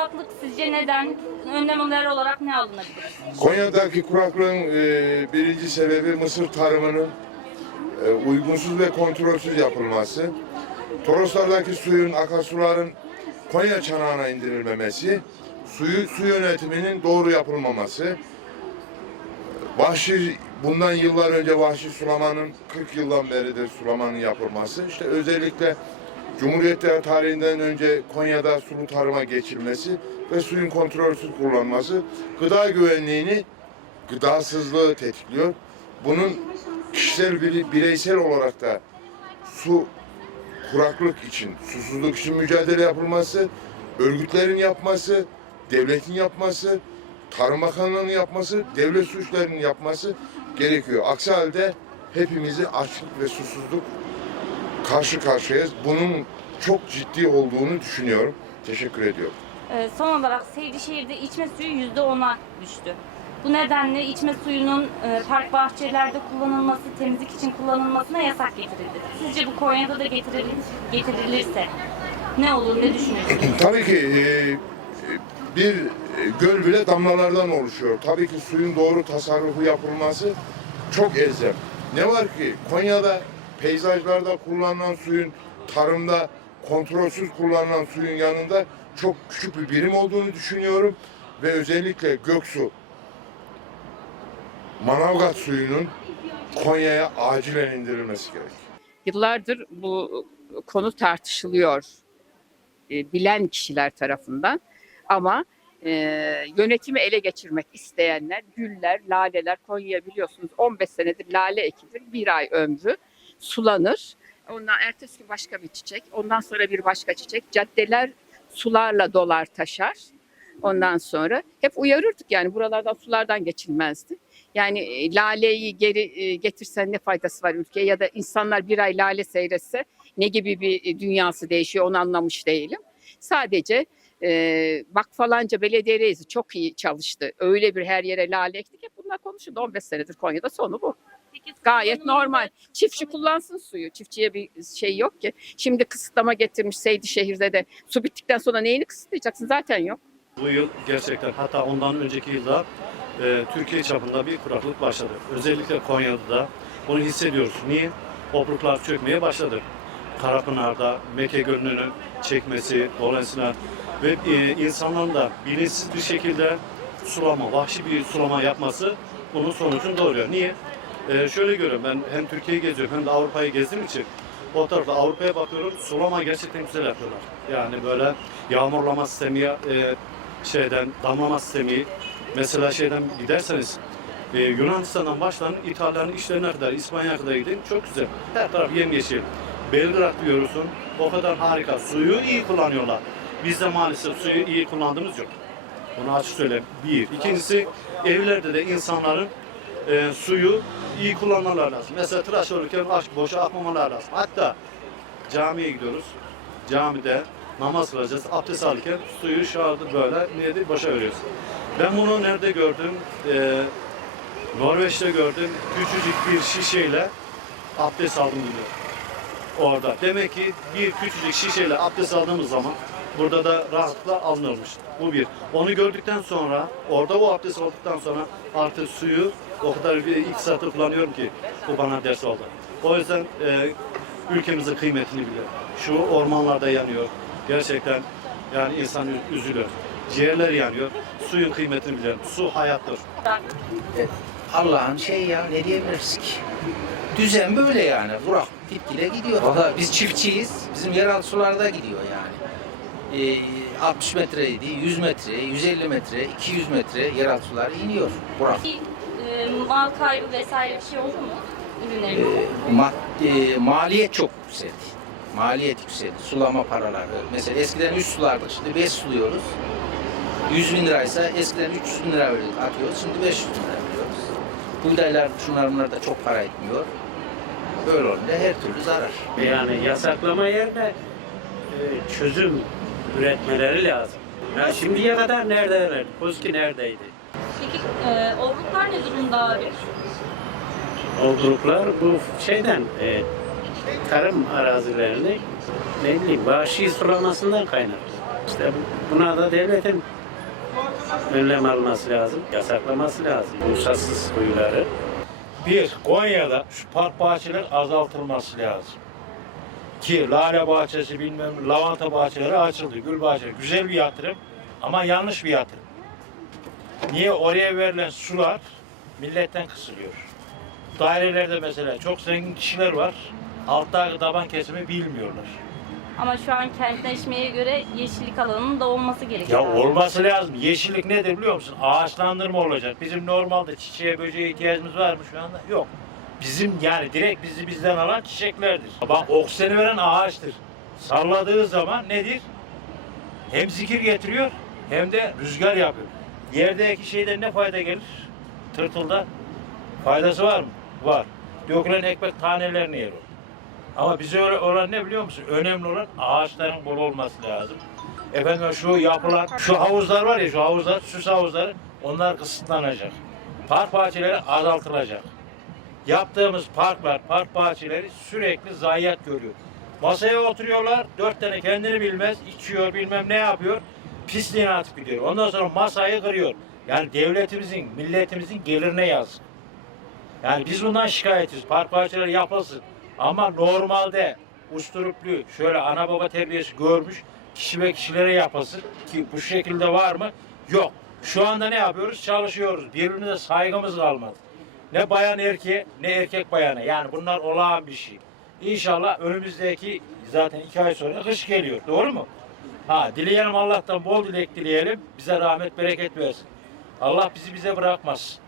kuraklık sizce neden? Önlemler olarak ne alınabilir? Konya'daki kuraklığın e, birinci sebebi mısır tarımının e, uygunsuz ve kontrolsüz yapılması. Toroslardaki suyun, akarsuların Konya çanağına indirilmemesi, suyu su yönetiminin doğru yapılmaması, vahşi bundan yıllar önce vahşi sulamanın 40 yıldan beridir sulamanın yapılması. İşte özellikle Cumhuriyet tarihinden önce Konya'da sulu tarıma geçilmesi ve suyun kontrolsüz kullanılması gıda güvenliğini, gıdasızlığı tetikliyor. Bunun kişisel bire- bireysel olarak da su kuraklık için, susuzluk için mücadele yapılması, örgütlerin yapması, devletin yapması, Tarım Bakanlığı'nın yapması, devlet suçlarının yapması gerekiyor. Aksi halde hepimizi açlık ve susuzluk karşı karşıyayız. Bunun çok ciddi olduğunu düşünüyorum. Teşekkür ediyorum. Ee, son olarak Seydişehir'de içme suyu %10'a düştü. Bu nedenle içme suyunun e, park bahçelerde kullanılması, temizlik için kullanılmasına yasak getirildi. Sizce bu Konya'da da getirilir, getirilirse ne olur, ne düşünürsünüz? Tabii ki e, bir göl bile damlalardan oluşuyor. Tabii ki suyun doğru tasarrufu yapılması çok elzem. Ne var ki Konya'da peyzajlarda kullanılan suyun tarımda kontrolsüz kullanılan suyun yanında çok küçük bir birim olduğunu düşünüyorum ve özellikle Göksu Manavgat suyunun Konya'ya acilen indirilmesi gerek. Yıllardır bu konu tartışılıyor e, bilen kişiler tarafından ama e, yönetimi ele geçirmek isteyenler, güller, laleler Konya biliyorsunuz 15 senedir lale ekilir. Bir ay ömrü sulanır. Ondan ertesi gün başka bir çiçek, ondan sonra bir başka çiçek. Caddeler sularla dolar taşar. Ondan sonra hep uyarırdık yani buralardan sulardan geçilmezdi. Yani e, laleyi geri e, getirsen ne faydası var ülkeye ya da insanlar bir ay lale seyretse ne gibi bir e, dünyası değişiyor onu anlamış değilim. Sadece e, bak falanca belediye reisi çok iyi çalıştı. Öyle bir her yere lale ektik. Hep bunlar konuşuldu 15 senedir Konya'da sonu bu. Gayet normal. Çiftçi kullansın suyu. Çiftçiye bir şey yok ki. Şimdi kısıtlama getirmiş Seydişehir'de de su bittikten sonra neyini kısıtlayacaksın zaten yok. Bu yıl gerçekten hatta ondan önceki yılda e, Türkiye çapında bir kuraklık başladı. Özellikle Konya'da da bunu hissediyoruz. Niye? Obruklar çökmeye başladı. Karapınar'da Mekke Gölü'nü çekmesi dolayısıyla ve e, insanların da bilinçsiz bir şekilde sulama, vahşi bir sulama yapması bunun sonucunu doğuruyor. Niye? E, şöyle görüyorum ben hem Türkiye'yi geziyorum hem de Avrupa'yı gezdiğim için o tarafta Avrupa'ya bakıyorum sulama gerçekten güzel yapıyorlar. Yani böyle yağmurlama sistemi e, şeyden damlama sistemi mesela şeyden giderseniz e, Yunanistan'dan başlanın İtalya'nın işlerine kadar İspanya'ya kadar gidin çok güzel. Her taraf yemyeşil. Belgrad diyorsun o kadar harika. Suyu iyi kullanıyorlar. Bizde maalesef suyu iyi kullandığımız yok. Bunu açık söyleyeyim. Bir. İkincisi evlerde de insanların e, suyu iyi kullanmaları lazım. Mesela tıraş olurken aşk boşa akmamaları lazım. Hatta camiye gidiyoruz. Camide namaz kılacağız. Abdest alırken suyu şardı böyle neydi boşa veriyoruz. Ben bunu nerede gördüm? Ee, Norveç'te gördüm. Küçücük bir şişeyle abdest aldım diyor. Orada. Demek ki bir küçücük şişeyle abdest aldığımız zaman burada da rahatlıkla alınırmış. Bu bir. Onu gördükten sonra orada o abdest aldıktan sonra artık suyu o kadar bir iki saattir kullanıyorum ki bu bana ders oldu. O yüzden e, ülkemizin kıymetini bilir. Şu ormanlarda yanıyor. Gerçekten yani insan üzülür. Ciğerler yanıyor. Suyun kıymetini bilir. Su hayattır. Allah'ın şey ya ne diyebiliriz ki? Düzen böyle yani. Kurak gitgide gidiyor. Valla biz çiftçiyiz. Bizim yeraltı sularda gidiyor yani. Ee, 60 metreydi, 100 metre, 150 metre, 200 metre yeraltı suları iniyor. Kurak. E, mal kaybı vesaire bir şey olur mu? Ee, Ürünlerin. ma- e, maliyet çok yükseldi. Maliyet yükseldi. Sulama paraları. Mesela eskiden 3 sulardık. Şimdi 5 suluyoruz. 100 bin liraysa eskiden 300 bin lira atıyoruz. Şimdi 500 bin lira veriyoruz. Buğdaylar, şunlar bunlar da çok para etmiyor. Böyle olunca her türlü zarar. Yani yasaklama yerine e, çözüm üretmeleri lazım. Ya şimdiye kadar neredeler? Koski neredeydi? Peki e, obruklar ne durumda abi? O gruplar bu şeyden e, tarım arazilerini ne bileyim vahşi sulamasından kaynaklı. İşte bu- buna da devletin önlem alması lazım, yasaklaması lazım. Ruhsatsız kuyuları. Bir, Konya'da şu park bahçeleri azaltılması lazım. Ki lale bahçesi bilmem lavanta bahçeleri açıldı. Gül bahçeleri güzel bir yatırım ama yanlış bir yatırım. Niye oraya verilen sular milletten kısılıyor. Dairelerde mesela çok zengin kişiler var. Alttaki taban kesimi bilmiyorlar. Ama şu an kentleşmeye göre yeşillik alanının da olması gerekiyor. Ya olması lazım. Yeşillik nedir biliyor musun? Ağaçlandırma olacak. Bizim normalde çiçeğe böceğe ihtiyacımız var mı şu anda? Yok. Bizim yani direkt bizi bizden alan çiçeklerdir. Bak oksijeni veren ağaçtır. Salladığı zaman nedir? Hem zikir getiriyor hem de rüzgar yapıyor. Yerdeki şeyden ne fayda gelir? Tırtılda faydası var mı? Var. Dökülen ekmek tanelerini yer o. Ama bize öyle olan ne biliyor musun? Önemli olan ağaçların bol olması lazım. Efendim şu yapılan, şu havuzlar var ya şu havuzlar, süs havuzları onlar kısıtlanacak. Park bahçeleri azaltılacak. Yaptığımız parklar, park bahçeleri sürekli zayiat görüyor. Masaya oturuyorlar, dört tane kendini bilmez, içiyor bilmem ne yapıyor, pisliğini atıp gidiyor. Ondan sonra masayı kırıyor. Yani devletimizin, milletimizin gelirine yazık. Yani biz bundan şikayetiz. Park bahçeleri yapılsın. Ama normalde usturuplu, şöyle ana baba terbiyesi görmüş kişi ve kişilere yapılsın. Ki bu şekilde var mı? Yok. Şu anda ne yapıyoruz? Çalışıyoruz. Birbirimize saygımız kalmadı. Ne bayan erkeğe ne erkek bayana. Yani bunlar olağan bir şey. İnşallah önümüzdeki zaten iki ay sonra kış geliyor. Doğru mu? Ha dileyelim Allah'tan bol dilek dileyelim. Bize rahmet bereket versin. Allah bizi bize bırakmaz.